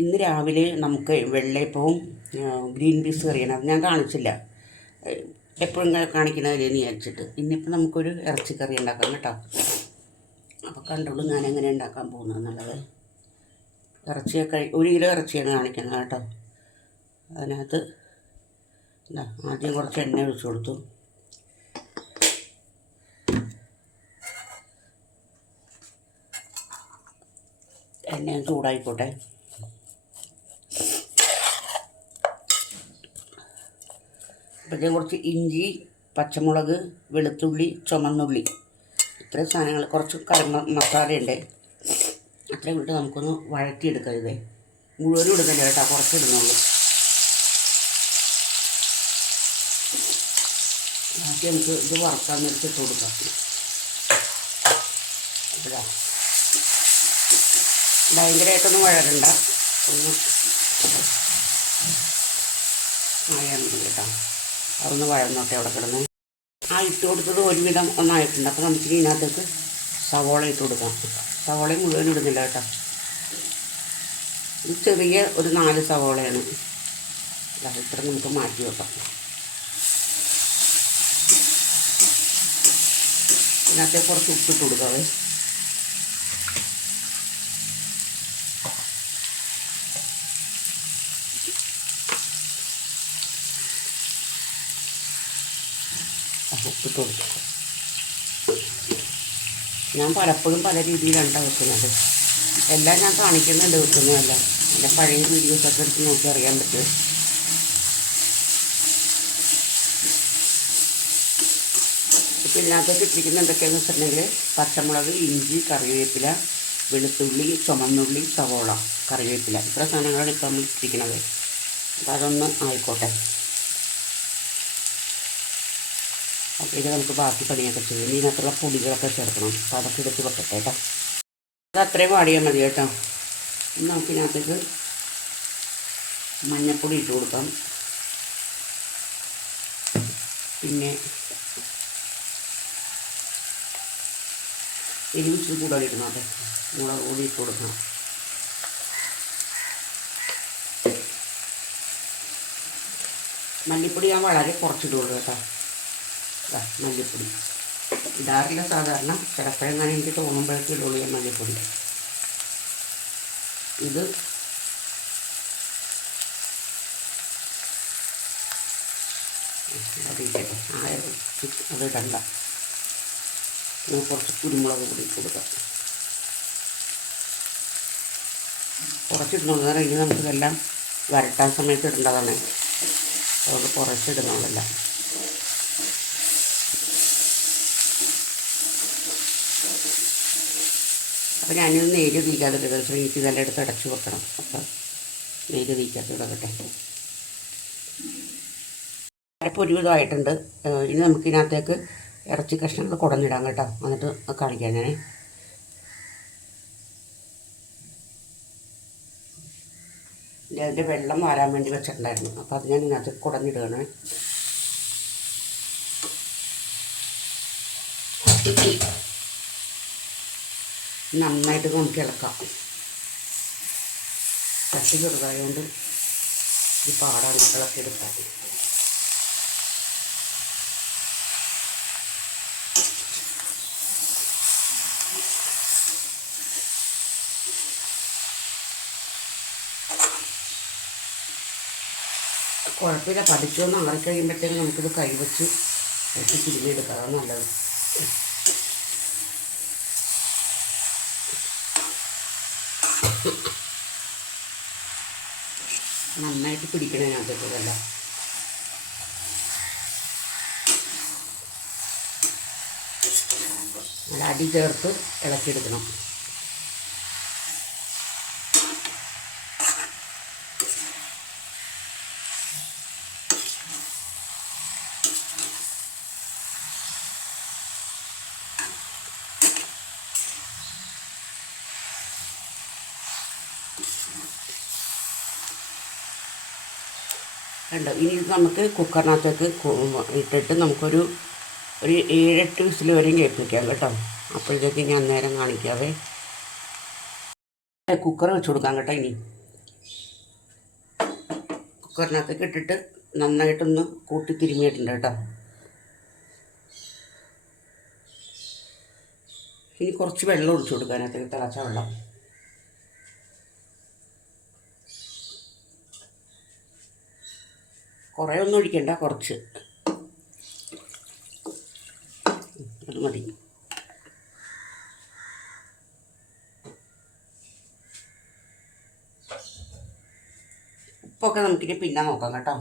ഇന്ന് രാവിലെ നമുക്ക് വെള്ളയപ്പവും ഗ്രീൻ പീസ് കറിയാണ്. അത് ഞാൻ കാണിച്ചില്ല, എപ്പോഴും കാണിക്കുന്നതിലെന്ന് വിചാരിച്ചിട്ട്. ഇന്നിപ്പോൾ നമുക്കൊരു ഇറച്ചിക്കറി ഉണ്ടാക്കാം കേട്ടോ. അപ്പോൾ കണ്ടോളൂ ഞാൻ എങ്ങനെ ഉണ്ടാക്കാൻ പോകുന്നത് എന്നുള്ളത്. ഇറച്ചിയൊക്കെ 1 കിലോ ഇറച്ചിയാണ് കാണിക്കുന്നത് കേട്ടോ. അതിനകത്ത് ആദ്യം കുറച്ച് എണ്ണ ഒഴിച്ചു കൊടുത്തു. എണ്ണ ചൂടായിക്കോട്ടെ. പിന്നെ കുറച്ച് ഇഞ്ചി, പച്ചമുളക്, വെളുത്തുള്ളി, ചുമന്നുള്ളി, ഇത്രയും സാധനങ്ങൾ, കുറച്ച് മസാലയുണ്ട്. അത്രയും ഇട്ട് നമുക്കൊന്ന് വഴറ്റിയെടുക്കാം. ഇതേ മുഴുവനും ഇടുന്നില്ല കേട്ടോ, കുറച്ച് ഇടുന്നുള്ളൂ. ബാക്കി നമുക്ക് ഇത് വറുക്കാൻ നിർത്തിട്ട് കൊടുക്കാം. അപ്പോഴാ ഭയങ്കരമായിട്ടൊന്നും വഴരണ്ട, ഒന്ന് ആയാൽ മതി കേട്ടോ. അതൊന്ന് വഴന്നോട്ടെ അവിടെ കിടന്ന്. ഇട്ട് കൊടുത്തത് ഒരുവിധം ഒന്നായിട്ടുണ്ട്. അപ്പോൾ നമുക്ക് ഇതിനകത്തേക്ക് സവോള ഇട്ട് കൊടുക്കാം. സവോളയും മുഴുവൻ ഇടുന്നില്ല കേട്ടോ. ഇത് ചെറിയ ഒരു 4 സവോളയാണ്. ഇത്ര നമുക്ക് മാറ്റി വെക്കാം. ഇതിനകത്തേക്ക് കുറച്ച് ഉപ്പിട്ട് കൊടുക്കാവേ. ഉപ്പിട്ട് കൊടുക്കും. ഞാൻ പലപ്പോഴും പല രീതിയിലാണ് വെക്കുന്നത്. എല്ലാം ഞാൻ കാണിക്കുന്നുണ്ട്, വെക്കുന്നതല്ല. എൻ്റെ പഴയ വീഡിയോസൊക്കെ എടുത്ത് നോക്കി അറിയാൻ പറ്റും. ഇപ്പം ഇതിനകത്തേക്ക് ഇട്ടിരിക്കുന്ന എന്തൊക്കെയാണെന്ന് വെച്ചിട്ടുണ്ടെങ്കിൽ പച്ചമുളക്, ഇഞ്ചി, കറിവേപ്പില, വെളുത്തുള്ളി, ചുമന്നുള്ളി, സവോള, കറിവേപ്പില, ഇത്ര സാധനങ്ങളാണ് ഇപ്പം നമ്മൾ ഇട്ടിരിക്കുന്നത്. അപ്പോൾ അതൊന്ന് ആയിക്കോട്ടെ. അപ്പോൾ ഇത് നമുക്ക് ബാക്കി പണിയൊക്കെ ചെയ്യും. ഇതിനകത്തുള്ള പൊടികളൊക്കെ ചേർക്കണം. അപ്പോൾ അതൊക്കെ എടുത്ത് വെക്കട്ടെ കേട്ടോ. അത് അത്രയും വാടിയാൽ മതി കേട്ടോ. ഇനി നമുക്കിതിനകത്തേക്ക് മഞ്ഞൾപ്പൊടി ഇട്ട് കൊടുക്കാം. പിന്നെ എരിവ് ഇച്ചിരി കൂടുതൽ ഇടണം. അതെ, മുളക് പൊടി ഇട്ട് കൊടുക്കണം. മല്ലിപ്പൊടി ഞാൻ വളരെ കുറച്ചിടുള്ളൂ കേട്ടോ. മല്ലിപ്പൊടി ഇടാറില്ല സാധാരണ, ചിലപ്പോഴെങ്ങനെ എനിക്ക് തോന്നുമ്പോഴേക്ക് ഇടുള്ളൂ ഞാൻ മല്ലിപ്പൊടി. ഇത് അതിട്ടേ അത് ഇടണ്ട. കുറച്ച് കുരുമുളക് പൊടി ഇട്ട് കൊടുക്കാം. കുറച്ചിടുന്നുള്ളൂ, കാരണം ഇനി നമുക്കിതെല്ലാം വരട്ടാൻ സമയത്ത് ഇടേണ്ടതാണ്. അതുകൊണ്ട് കുറച്ചിടുന്നുള്ളതല്ല. അപ്പോൾ ഞാനിത് നേര് തീക്കാതിട്ട് വെച്ചാൽ എനിക്ക് ഇതെല്ലാം എടുത്ത് അടച്ചു വെക്കണം. അപ്പോൾ നേര് തീക്കാത്ത ഇടട്ടെ. അരപ്പ് ഒരുവിധമായിട്ടുണ്ട്. ഇനി നമുക്കിതിനകത്തേക്ക് ഇറച്ചി കഷ്ണങ്ങൾ കുടഞ്ഞിടാം കേട്ടോ. എന്നിട്ട് കാണിക്കാം ഞാൻ. അതിൻ്റെ വെള്ളം വാരാൻ വേണ്ടി വെച്ചിട്ടുണ്ടായിരുന്നു. അപ്പോൾ അത് ഞാൻ ഇതിനകത്ത് കുടഞ്ഞിടുകയാണ്. നന്നായിട്ട് നമുക്ക് ഇളക്കാം. ചട്ടി ചെറുതായതുകൊണ്ട് ഈ പാടാണ് ഇളക്കിയെടുക്കാൻ. കുഴപ്പമില്ല, പഠിച്ചൊന്ന് ആറി കഴിയുമ്പോഴത്തേക്കും നമുക്കിത് കൈവച്ച് തിരിഞ്ഞെടുക്കാം. അതാണ് നല്ലത്. നന്നായിട്ട് പിടിക്കണേ അതിനകത്തേക്കല്ല. നല്ല അടി ചേർത്ത് ഇളക്കിയെടുക്കണം. കണ്ടോ. ഇനി ഇത് നമുക്ക് കുക്കറിനകത്തേക്ക് ഇട്ടിട്ട് നമുക്കൊരു 7-8 വിസിൽ വരെയും കേൾപ്പിക്കാം കേട്ടോ. അപ്പോഴത്തേക്ക് ഞാൻ അന്നേരം കാണിക്കാവേ. കുക്കർ വെച്ച് കൊടുക്കാം കേട്ടോ. ഇനി കുക്കറിനകത്തേക്ക് ഇട്ടിട്ട് നന്നായിട്ടൊന്ന് കൂട്ടി തിരുമിയിട്ടുണ്ട് കേട്ടോ. ഇനി കുറച്ച് വെള്ളം ഒഴിച്ചു കൊടുക്കാനകത്തേക്ക്, തിളച്ച വെള്ളം. കുറേ ഒന്നും ഒഴിക്കണ്ട, കുറച്ച് അത് മതി. ഉപ്പൊക്കെ നമുക്കിനി പിന്നെ നോക്കാം കേട്ടോ.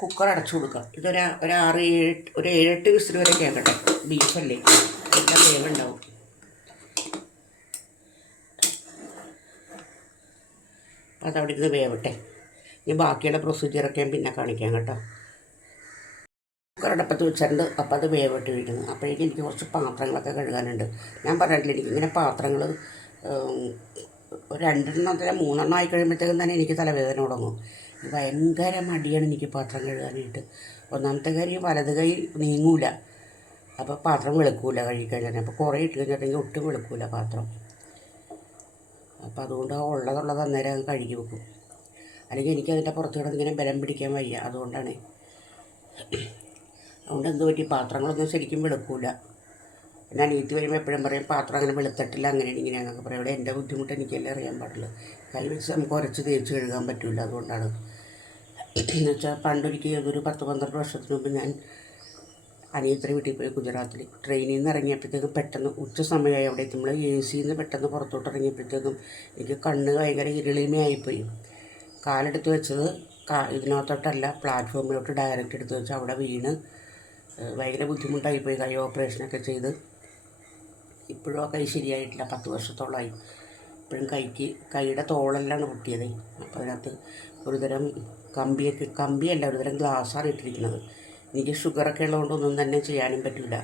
കുക്കർ അടച്ചു കൊടുക്കുക. ഇതൊരു 7-8 വിസിൽ വരെ കേൾക്കട്ടെ. ബീഫല്ലേ, എല്ലാം വേവുണ്ടാവും. അതവിടെ ഇരുന്ന് വേവട്ടെ. ഇനി ബാക്കിയുള്ള പ്രൊസീജിയറൊക്കെ ഞാൻ പിന്നെ കാണിക്കാം കേട്ടോ. കുക്കർ അടപ്പത്ത് വെച്ചിട്ടുണ്ട്. അപ്പോൾ അത് വേവിട്ട് വീഴുന്നു. അപ്പോഴേക്കും എനിക്ക് കുറച്ച് പാത്രങ്ങളൊക്കെ കഴുകാനുണ്ട്. ഞാൻ പറഞ്ഞിട്ടില്ല, എനിക്കിങ്ങനെ പാത്രങ്ങൾ 2-3 ആയി കഴിയുമ്പോഴത്തേക്കും തന്നെ എനിക്ക് തലവേദന തുടങ്ങും. ഭയങ്കര മടിയാണ് എനിക്ക് പാത്രം കഴുകാനായിട്ട്. ഒന്നാമത്തെ കാര്യം വലത് കൈ നീങ്ങൂല, അപ്പോൾ പാത്രം വെളുക്കൂല കഴുകിക്കഴിഞ്ഞാൽ. അപ്പോൾ കുറേ ഇട്ട് കഴിഞ്ഞിട്ടുണ്ടെങ്കിൽ ഒട്ടും വെളുക്കൂല പാത്രം. അപ്പോൾ അതുകൊണ്ട് ഉള്ളതുള്ളത് അന്നേരം കഴുകി വെക്കും. അല്ലെങ്കിൽ എനിക്കതിൻ്റെ പുറത്ത് കിടന്ന് ഇങ്ങനെ ബലം പിടിക്കാൻ വയ്യ. അതുകൊണ്ട് എന്ത് പറ്റി, പാത്രങ്ങളൊന്നും ശരിക്കും വെളുക്കൂല. പിന്നെ അനിയത്തി വരുമ്പോൾ എപ്പോഴും പറയും പാത്രം അങ്ങനെ വെളുത്തിട്ടില്ല, അങ്ങനെയാണ് ഇങ്ങനെയാണെന്നൊക്കെ പറയും. ഇവിടെ എൻ്റെ ബുദ്ധിമുട്ട് എനിക്കല്ലേ അറിയാൻ പാടുള്ളൂ. കൈ വെച്ച് നമുക്ക് ഉരച്ച് തേച്ച് കഴുകാൻ പറ്റില്ല. അതുകൊണ്ടാണ്. എന്ന് വെച്ചാൽ പണ്ടൊരിക്കൽ ഒരു 10-12 വർഷത്തിന് മുമ്പ് ഞാൻ അനിയത്തിയുടെ വീട്ടിൽ പോയി ഗുജറാത്തിൽ. ട്രെയിനിൽ നിന്ന് ഇറങ്ങിയപ്പോഴത്തേക്കും പെട്ടെന്ന് ഉച്ച സമയമായി. അവിടെ നമ്മൾ AC നിന്ന് പെട്ടെന്ന് പുറത്തോട്ട് ഇറങ്ങിയപ്പോഴത്തേക്കും എനിക്ക് കണ്ണ് ഭയങ്കര ഇരുളിമയായിപ്പോയി. കാലെടുത്ത് വെച്ചത് ഇതിനകത്തോട്ടല്ല, പ്ലാറ്റ്ഫോമിലോട്ട് ഡയറക്റ്റ് എടുത്ത് വെച്ച് അവിടെ വീണ് ഭയങ്കര ബുദ്ധിമുട്ടായിപ്പോയി. കൈ ഓപ്പറേഷനൊക്കെ ചെയ്ത് ഇപ്പോഴും ആ കൈ ശരിയായിട്ടില്ല. 10 വർഷത്തോളമായി. ഇപ്പോഴും കൈയുടെ തോളെല്ലാം പൊട്ടിയത്. അപ്പോൾ അതിനകത്ത് ഒരുതരം കമ്പിയല്ല, ഒരുതരം ഗ്ലാസ്സാണ് ഇട്ടിരിക്കുന്നത്. എനിക്ക് ഷുഗറൊക്കെ ഉള്ളതുകൊണ്ടൊന്നും തന്നെ ചെയ്യാനും പറ്റില്ല.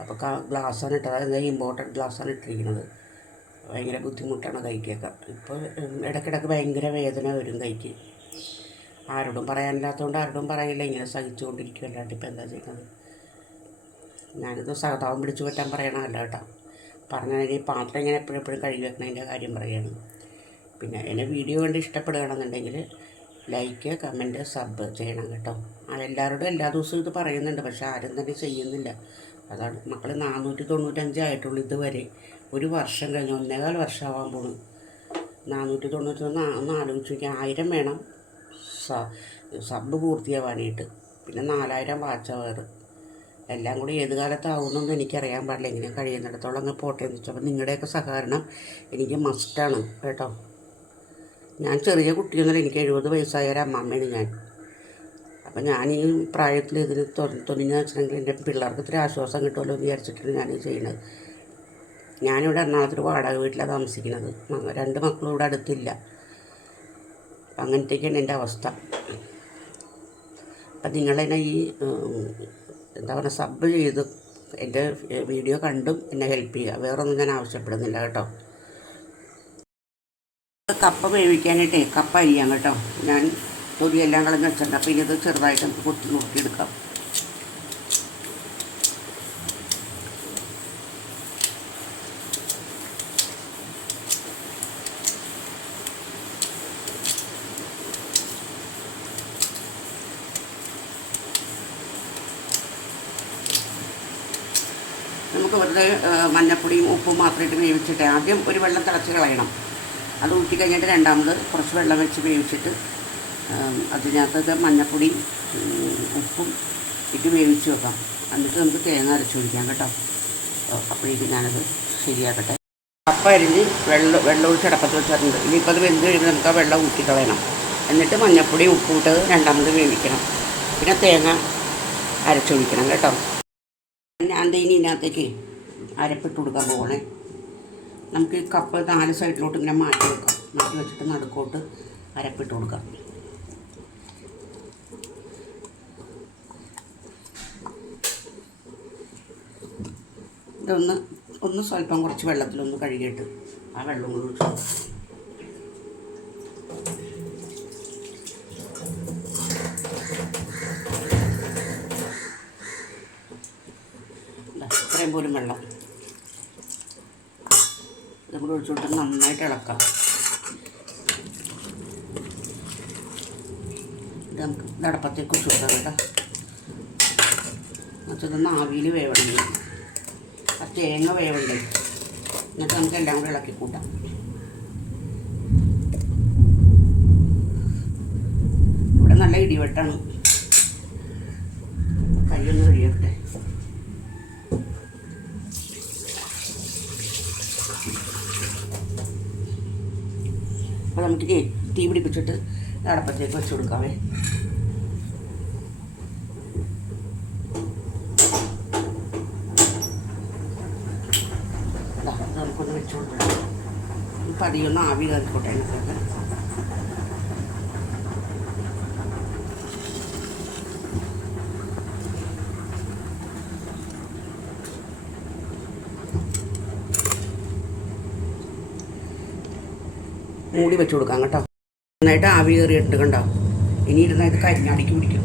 അപ്പോൾ ഗ്ലാസ്സാണ് ഇട്ടത്. അതായത് ഇമ്പോർട്ടൻറ്റ് ഗ്ലാസ്സാണ് ഇട്ടിരിക്കുന്നത്. ഭയങ്കര ബുദ്ധിമുട്ടാണ് കൈക്കൊക്കെ. ഇപ്പോൾ ഇടയ്ക്കിടയ്ക്ക് ഭയങ്കര വേദന വരും കൈക്ക്. ആരോടും പറയാനില്ലാത്തതുകൊണ്ട് ആരോടും പറയില്ല, ഇങ്ങനെ സഹിച്ചുകൊണ്ടിരിക്കുകയല്ലാണ്ട് ഇപ്പോൾ എന്താ ചെയ്യുന്നത്. ഞാനിത് സഹതാപം പിടിച്ചു പറ്റാൻ പറയണമല്ല കേട്ടോ. പറഞ്ഞാൽ ഈ പാത്രം ഇങ്ങനെ എപ്പോഴും കഴുകി വെക്കണതിൻ്റെ കാര്യം പറയുകയാണ്. പിന്നെ എന്നെ വീഡിയോ കണ്ട് ഇഷ്ടപ്പെടുകയാണെന്നുണ്ടെങ്കിൽ ലൈക്ക്, കമൻറ്റ്, സബ് ചെയ്യണം കേട്ടോ. എല്ലാവരോടും എല്ലാ ദിവസവും ഇത് പറയുന്നുണ്ട്, പക്ഷെ ആരും തന്നെ ചെയ്യുന്നില്ല. അതാണ്. മക്കൾ 495 ആയിട്ടുള്ളൂ ഇതുവരെ. ഒരു വർഷം കഴിഞ്ഞ് 1.25 വർഷമാവാൻ പോണു. 491 ഒന്ന് ആലോചിച്ച് നോക്കി. 1000 വേണം സബ് പൂർത്തിയാവാനായിട്ട്. പിന്നെ 4000 വാച്ച് അവർ. എല്ലാം കൂടി ഏത് കാലത്താവുന്നൊന്നും എനിക്കറിയാൻ പാടില്ല. എങ്ങനെ കഴിയുന്നിടത്തോളം അങ്ങ് പോട്ടെ എന്ന് വെച്ചാൽ. അപ്പോൾ നിങ്ങളുടെയൊക്കെ സഹകരണം എനിക്ക് മസ്റ്റാണ് കേട്ടോ. ഞാൻ ചെറിയ കുട്ടിയൊന്നുമില്ല, എനിക്ക് 70 വയസ്സായ ഒരു അമ്മമ്മയാണ് ഞാൻ. അപ്പം ഞാൻ ഈ പ്രായത്തിൽ ഇതിന് തുനിഞ്ഞു വെച്ചിട്ടുണ്ടെങ്കിൽ എൻ്റെ പിള്ളേർക്ക് ഇത്തിരി ആശ്വാസം കിട്ടുമല്ലോ എന്ന് വിചാരിച്ചിട്ടാണ് ഞാനിത് ചെയ്യുന്നത്. ഞാനിവിടെ എറണാകുളത്തൊരു വാടക വീട്ടിലാണ് താമസിക്കുന്നത്. 2 മക്കളും ഇവിടെ അടുത്തില്ല. അപ്പം അങ്ങനത്തേക്കാണ് എൻ്റെ അവസ്ഥ. അപ്പം നിങ്ങളെന്നെ ഈ എന്താ പറയുക, സബ് ചെയ്ത് എൻ്റെ വീഡിയോ കണ്ടും എന്നെ ഹെൽപ്പ് ചെയ്യുക. വേറൊന്നും ഞാൻ ആവശ്യപ്പെടുന്നില്ല കേട്ടോ. കപ്പ വേവിക്കാനായിട്ടേ കപ്പ അരിയാം കേട്ടോ. ഞാൻ തൊലിയെല്ലാം കളഞ്ഞ് വെച്ചിട്ടുണ്ട്. അപ്പോൾ ഇനി ഇത് ചെറുതായിട്ട് നമുക്ക് കൊത്തി നോക്കിയെടുക്കാം. നമുക്ക് വെറുതെ മഞ്ഞപ്പൊടിയും ഉപ്പും മാത്രം ഇട്ട് വേവിച്ചിട്ട് ആദ്യം ഒരു വെള്ളം തിളച്ച് കളയണം. അത് ഊറ്റി കഴിഞ്ഞിട്ട് രണ്ടാമത് കുറച്ച് വെള്ളം വെച്ച് വേവിച്ചിട്ട് അതിനകത്ത് മഞ്ഞപ്പൊടിയും ഉപ്പും ഇട്ട് വേവിച്ച് വെക്കാം. എന്നിട്ട് നമുക്ക് തേങ്ങ അരച്ച് ഒഴിക്കാം കേട്ടോ. അപ്പോഴേക്കും ഞാനത് ശരിയാക്കട്ടെ. കപ്പ അരിഞ്ഞ് വെള്ളം ഒഴിച്ച് അടപ്പത്ത് വെച്ചിട്ടുണ്ട്. ഇനിയിപ്പോൾ അത് വെന്ത് കഴിയുമ്പോൾ നമുക്ക് ആ വെള്ളം ഊറ്റി കളയണം. എന്നിട്ട് മഞ്ഞപ്പൊടി ഉപ്പ് ഇട്ടത് രണ്ടാമത് വേവിക്കണം. പിന്നെ തേങ്ങ അരച്ചൊഴിക്കണം കേട്ടോ. ഞാൻ ഇനി ഇതിനകത്തേക്ക് അരപ്പിട്ട് കൊടുക്കാൻ പോകണേ. നമുക്ക് ഈ കപ്പ് 4 സൈഡിലോട്ട് ഇങ്ങനെ മാറ്റി വെക്കാം. മാറ്റി വെച്ചിട്ട് നടുക്കോട്ട് അരപ്പിട്ട് കൊടുക്കാം. ഇതൊന്ന് സ്വല്പം കുറച്ച് വെള്ളത്തിലൊന്ന് കഴുകിയിട്ട് ആ വെള്ളം കൂടി ഒഴിച്ചു. അത്രയും പോലും വെള്ളം ഇതും കൂടെ ഒഴിച്ചു കൊടുത്ത് നന്നായിട്ട് ഇളക്കാം. ഇത് നമുക്ക് നടപ്പത്തേക്ക് വെച്ച് കൊടുക്കാം കേട്ടോ. എന്നുവെച്ചതൊന്ന് ആവിയിൽ വേവണമെങ്കിൽ ആ തേങ്ങ വേവണ്ടേ. എന്നിട്ട് നമുക്ക് എല്ലാം കൂടെ ഇളക്കി കൂട്ടാം. ഇവിടെ നല്ല ഇടിവെട്ടാണ്. കയ്യൊന്ന് കഴിയട്ടെ. അപ്പോൾ നമുക്ക് തീ പിടിപ്പിച്ചിട്ട് അടപ്പത്തേക്ക് വെച്ച് കൊടുക്കാവേ. നമുക്കൊന്ന് വെച്ച് കൊടുക്കാം. ഇപ്പം അധികം ആവി കയറിക്കോട്ടെ. അതിനകത്തൊക്കെ മൂടി വെച്ച് കൊടുക്കാം കേട്ടോ. നന്നായിട്ട് ആവി കയറിയിട്ടുണ്ട് കണ്ടോ. ഇനി ഇരുന്നത് കരിഞ്ഞാടിക്ക് പിടിക്കും.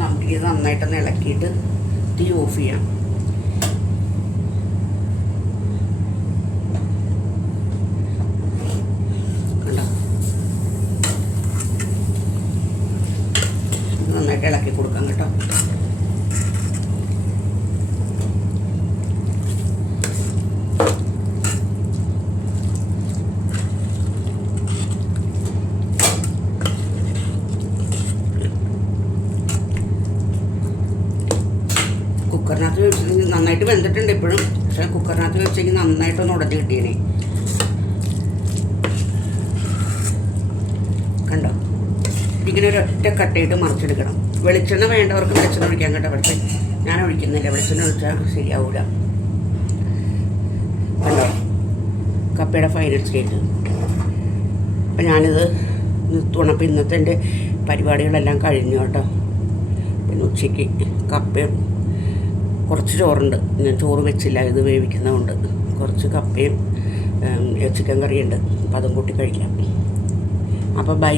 നമുക്കിത് നന്നായിട്ടൊന്ന് ഇളക്കിയിട്ട് തീ ഓഫ് ചെയ്യാം. കണ്ടോ, നന്നായിട്ട് ഇളക്കി കൊടുക്കാം കേട്ടോ. കുക്കറിനകത്ത് വെച്ചെങ്കിൽ നന്നായിട്ട് വെന്തിട്ടുണ്ട് ഇപ്പോഴും. പക്ഷേ കുക്കറിനകത്ത് വെച്ചെങ്കിൽ നന്നായിട്ടൊന്ന് ഉടഞ്ഞ് കിട്ടിയേ. കണ്ടോ, ഇങ്ങനെ ഒരു ഒറ്റ കട്ടയിട്ട് മറിച്ചെടുക്കണം. വെളിച്ചെണ്ണ വേണ്ടവർക്ക് വെളിച്ചെണ്ണ ഒഴിക്കാൻ കേട്ടോ. പക്ഷേ ഞാൻ ഒഴിക്കുന്നില്ല. വെളിച്ചെണ്ണ ഒഴിച്ചാൽ ശരിയാവില്ല. കണ്ടോ, കപ്പയുടെ ഫൈനൽ സ്റ്റേജ്. അപ്പം ഞാനിത് നിർത്തുകയാണ്. അപ്പം ഇന്നത്തെ എൻ്റെ പരിപാടികളെല്ലാം കഴിഞ്ഞു കേട്ടോ. പിന്നെ ഉച്ചയ്ക്ക് കപ്പയും കുറച്ച് ചോറുണ്ട്. ഞാൻ ചോറ് വെച്ചില്ല, ഇത് വേവിക്കുന്നതുകൊണ്ട്. കുറച്ച് കപ്പയും ചിക്കൻ കറിയുണ്ട്. അപ്പം അതും കൂട്ടി കഴിക്കാം. അപ്പോൾ ബൈ.